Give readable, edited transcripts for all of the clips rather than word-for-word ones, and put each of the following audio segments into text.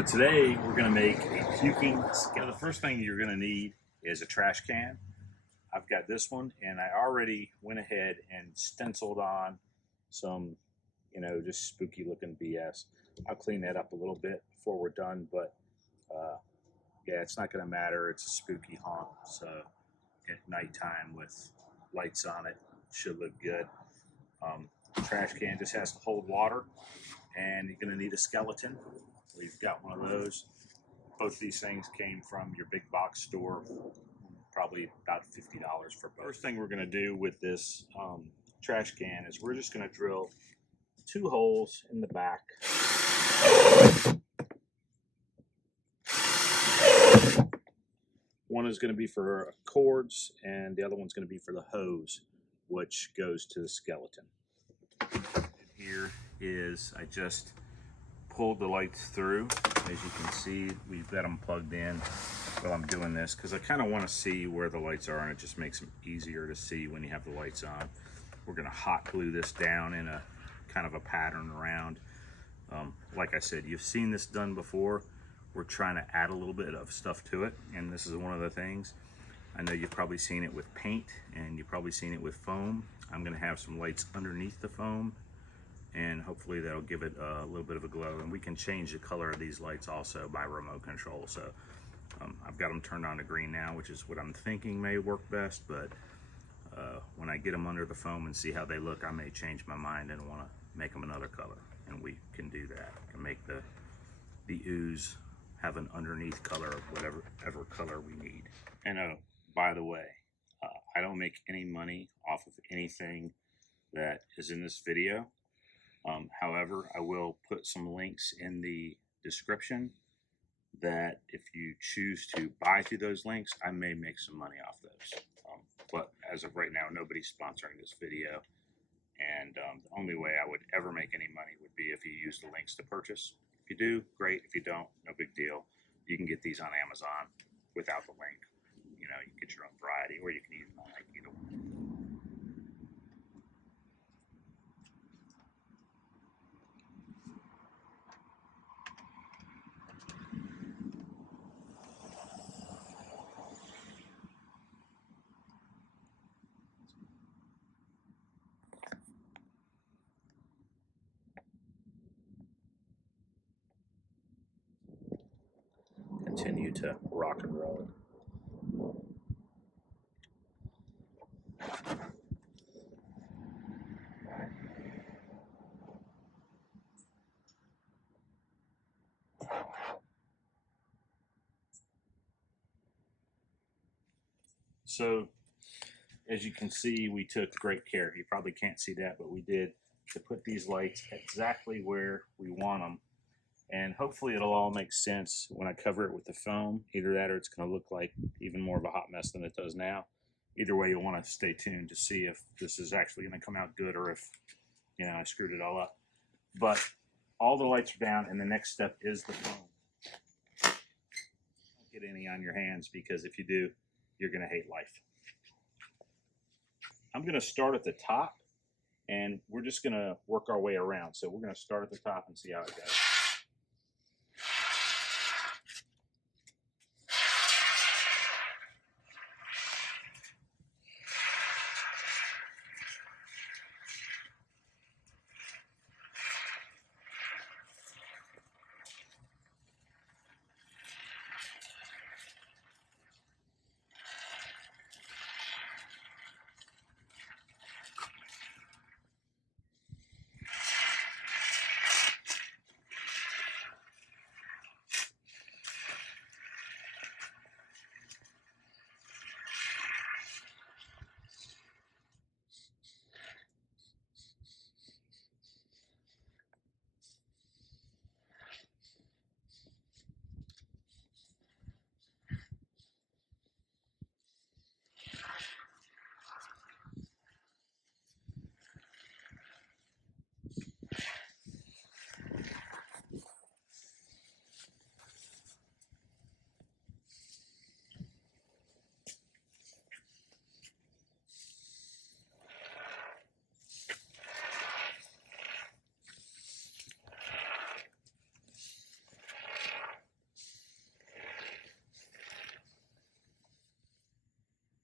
So today we're going to make a puking skeleton. The first thing you're going to need is a trash can. I've got this one, and I already went ahead and stenciled on some, just spooky looking BS. I'll clean that up a little bit before we're done, but yeah, it's not going to matter. It's a spooky haunt, so at nighttime with lights on it, should look good. Trash can just has to hold water, and you're going to need a skeleton. We've got one of those. Both of these things came from your big box store, probably about $50 for both. First thing we're going to do with this trash can is we're just going to drill 2 holes in the back. One is going to be for cords, and the other one's going to be for the hose, which goes to the skeleton. Here is, I just pulled the lights through. As you can see, we've got them plugged in while I'm doing this, because I kind of want to see where the lights are, and it just makes them easier to see when you have the lights on. We're going to hot glue this down in a kind of a pattern around. Like I said, you've seen this done before. We're trying to add a little bit of stuff to it, and this is one of the things. I know you've probably seen it with paint, and you've probably seen it with foam. I'm going to have some lights underneath the foam, and hopefully that'll give it a little bit of a glow. And we can change the color of these lights also by remote control. So I've got them turned on to green now, which is what I'm thinking may work best, but when I get them under the foam and see how they look, I may change my mind and want to make them another color, and we can do that. We can make the ooze have an underneath color of whatever color we need. And by the way, I don't make any money off of anything that is in this video. However, I will put some links in the description that if you choose to buy through those links, I may make some money off those. But as of right now, nobody's sponsoring this video. And the only way I would ever make any money would be if you use the links to purchase. If you do, great. If you don't, no big deal. You can get these on Amazon without the link. You can get your own variety, or you can use mine, either one. Continue to rock and roll. So, as you can see, we took great care. You probably can't see that, but we did, to put these lights exactly where we want them. And hopefully it'll all make sense when I cover it with the foam. Either that, or it's going to look like even more of a hot mess than it does now. Either way, you'll want to stay tuned to see if this is actually going to come out good, or if I screwed it all up. But all the lights are down, and the next step is the foam. Don't get any on your hands, because if you do, you're going to hate life. I'm going to start at the top, and we're just going to work our way around. So we're going to start at the top and see how it goes.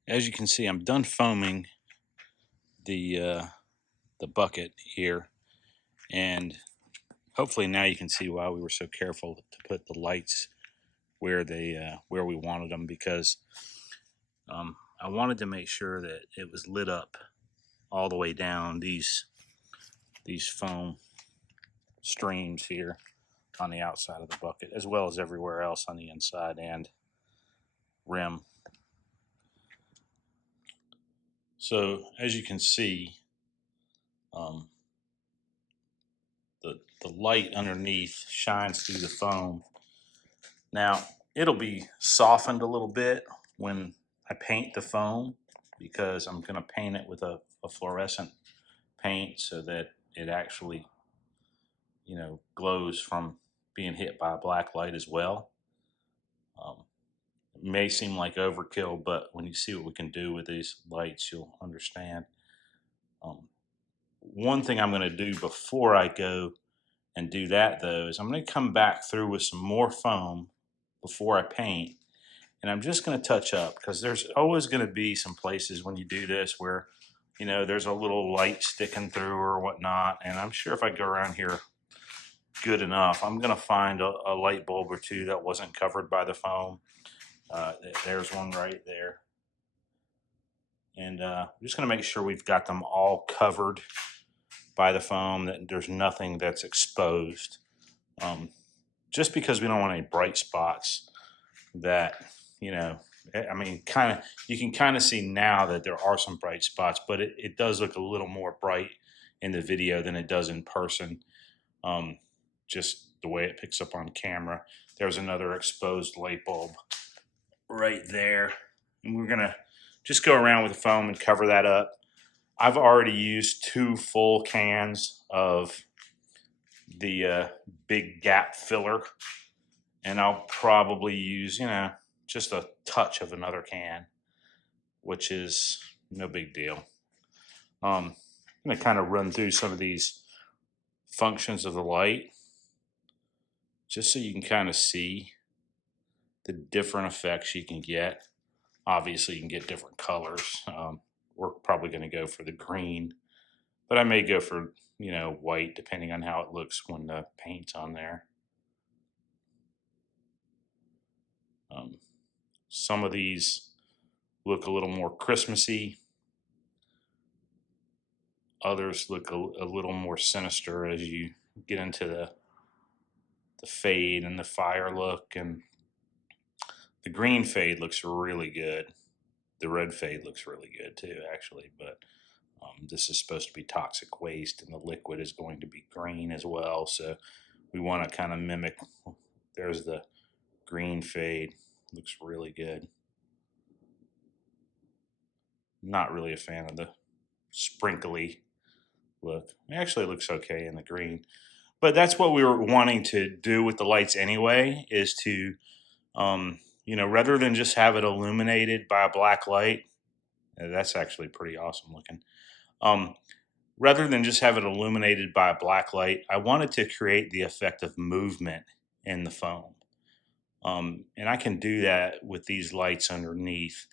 As you can see, I'm done foaming the bucket here, and hopefully now you can see why we were so careful to put the lights where we wanted them, because I wanted to make sure that it was lit up all the way down these foam streams here on the outside of the bucket, as well as everywhere else on the inside and rim. So as you can see, the light underneath shines through the foam. Now it'll be softened a little bit when I paint the foam, because I'm going to paint it with a fluorescent paint so that it actually, glows from being hit by a black light as well. It may seem like overkill, but when you see what we can do with these lights, you'll understand. One thing I'm going to do before I go and do that, though, is I'm going to come back through with some more foam before I paint, and I'm just going to touch up, because there's always going to be some places when you do this where, there's a little light sticking through or whatnot, and I'm sure if I go around here good enough, I'm going to find a light bulb or two that wasn't covered by the foam. There's one right there. And I'm just going to make sure we've got them all covered by the foam, that there's nothing that's exposed. Just because we don't want any bright spots that, I mean, you can kind of see now that there are some bright spots, but it does look a little more bright in the video than it does in person. Just the way it picks up on camera. There's another exposed light bulb right there. And we're going to just go around with the foam and cover that up. I've already used 2 full cans of the big gap filler, and I'll probably use, just a touch of another can, which is no big deal. I'm going to kind of run through some of these functions of the light, just so you can kind of see the different effects you can get. Obviously, you can get different colors. We're probably going to go for the green, but I may go for, white, depending on how it looks when the paint's on there. Some of these look a little more Christmassy. Others look a little more sinister as you get into the fade and the fire look. And the green fade looks really good. The red fade looks really good too, actually. But this is supposed to be toxic waste, and the liquid is going to be green as well. So we want to kind of mimic. There's the green fade. Looks really good. Not really a fan of the sprinkly look. It actually looks okay in the green. But that's what we were wanting to do with the lights anyway, is to, rather than just have it illuminated by a black light. That's actually pretty awesome looking. Rather than just have it illuminated by a black light, I wanted to create the effect of movement in the foam. And I can do that with these lights underneath.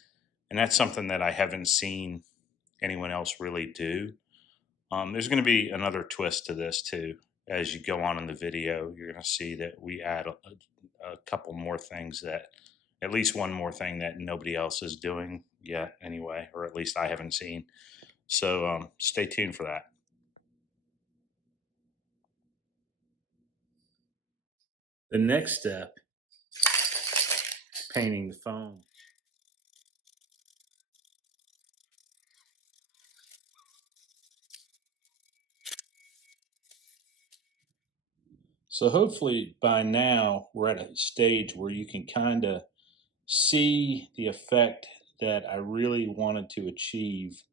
And that's something that I haven't seen anyone else really do. There's going to be another twist to this too. As you go on in the video, you're going to see that we add a couple more things, at least one more thing that nobody else is doing yet anyway, or at least I haven't seen. So stay tuned for that. The next step is painting the foam. So hopefully by now we're at a stage where you can kind of see the effect that I really wanted to achieve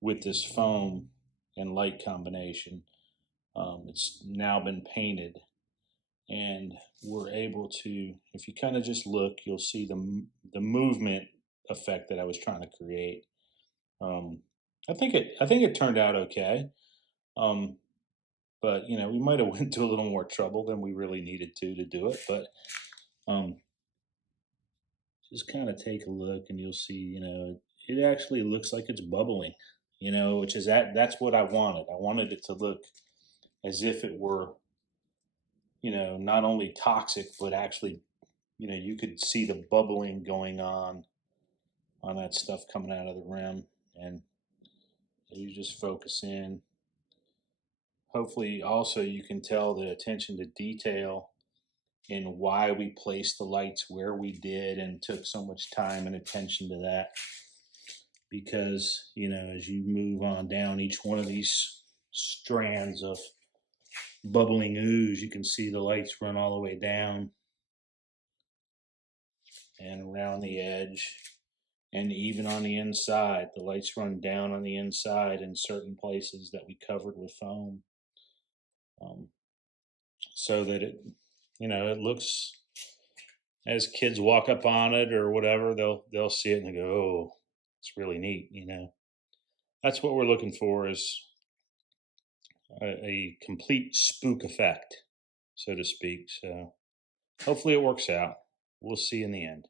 with this foam and light combination. It's now been painted, and we're able to, if you kind of just look, you'll see the movement effect that I was trying to create. I think it turned out okay. But we might have went to a little more trouble than we really needed to do it. But just kind of take a look, and you'll see, it actually looks like it's bubbling, you know, which is that's what I wanted. I wanted it to look as if it were, you know, not only toxic, but actually, you know, you could see the bubbling going on that stuff coming out of the rim. And you just focus in. Hopefully, also, you can tell the attention to detail in why we placed the lights where we did and took so much time and attention to that. Because, you know, as you move on down each one of these strands of bubbling ooze, you can see the lights run all the way down and around the edge. And even on the inside, the lights run down on the inside in certain places that we covered with foam. So that it, you know, it looks, as kids walk up on it or whatever, they'll see it and they go, "Oh, it's really neat." You know, that's what we're looking for, is a complete spook effect, so to speak. So hopefully it works out. We'll see in the end.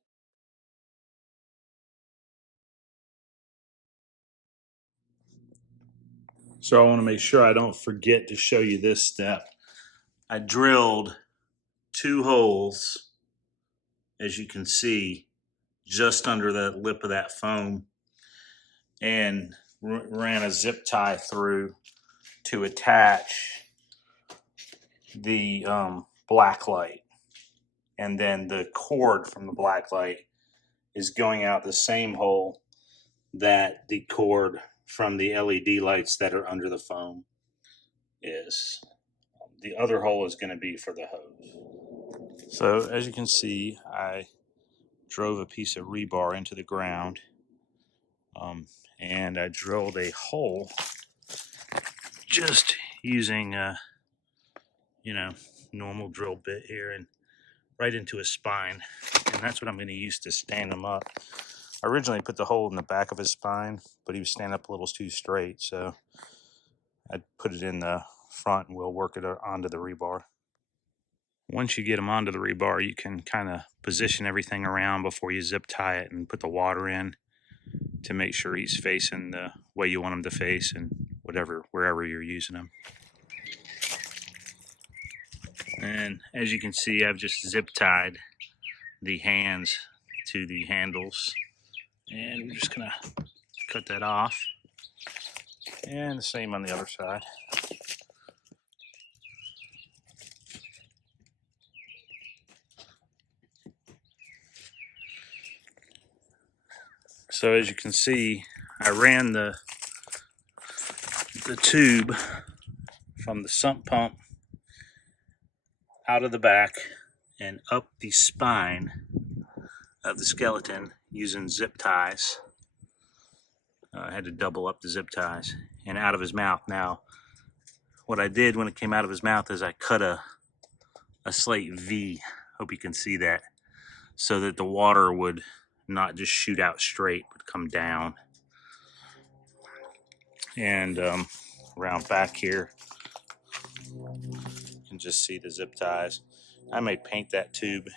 So I want to make sure I don't forget to show you this step. I drilled 2 holes, as you can see, just under the lip of that foam, and ran a zip tie through to attach the black light. And then the cord from the black light is going out the same hole that the cord from the LED lights that are under the foam is. The other hole is going to be for the hose. So as you can see, I drove a piece of rebar into the ground, and I drilled a hole just using you know, normal drill bit here, and right into his spine. And that's what I'm going to use to stand him up. I originally put the hole in the back of his spine, but he was standing up a little too straight, so I put it in the front and we'll work it onto the rebar. Once you get him onto the rebar, you can kind of position everything around before you zip tie it and put the water in to make sure he's facing the way you want him to face, and wherever you're using him. And as you can see, I've just zip tied the hands to the handles, and we're just gonna cut that off, and the same on the other side. So as you can see, I ran the tube from the sump pump out of the back and up the spine of the skeleton using zip ties. I had to double up the zip ties, and out of his mouth. Now, what I did when it came out of his mouth is I cut a slight V, hope you can see that, so that the water would not just shoot out straight, but come down. And around back here, you can just see the zip ties. I may paint that tube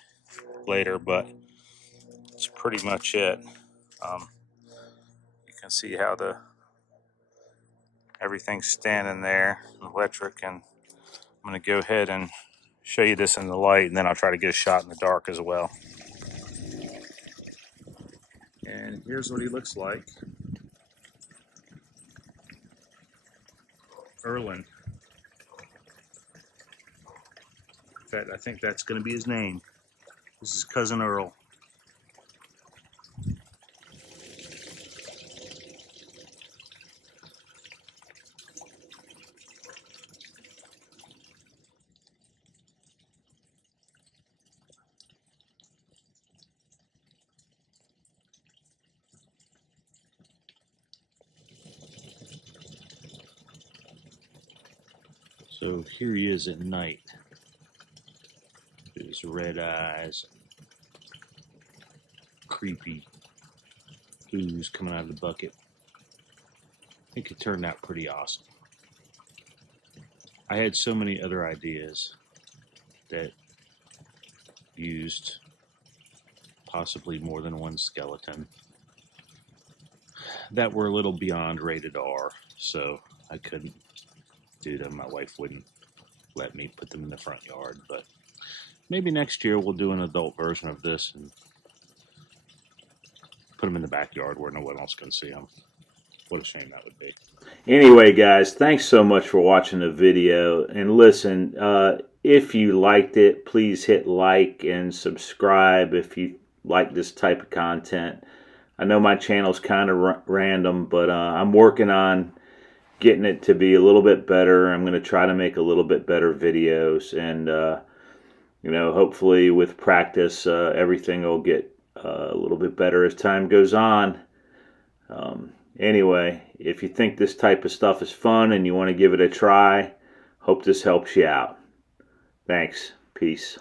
later, but it's pretty much it. You can see how everything's standing there, electric, and I'm going to go ahead and show you this in the light, and then I'll try to get a shot in the dark as well. And here's what he looks like. Erlen. In fact, I think that's going to be his name. This is Cousin Earl. So here he is at night. His red eyes, creepy ooze coming out of the bucket. I think it turned out pretty awesome. I had so many other ideas that used possibly more than one skeleton. that were a little beyond rated R, so I couldn't do them. My wife wouldn't let me put them in the front yard, but maybe next year we'll do an adult version of this and put them in the backyard where no one else can see them. What a shame that would be. Anyway, guys, thanks so much for watching the video. And listen, if you liked it, please hit like and subscribe if you like this type of content. I know my channel's kind of random, but I'm working on getting it to be a little bit better. I'm going to try to make a little bit better videos, and you know, hopefully with practice, everything will get a little bit better as time goes on. Anyway, if you think this type of stuff is fun and you want to give it a try, hope this helps you out. Thanks. Peace.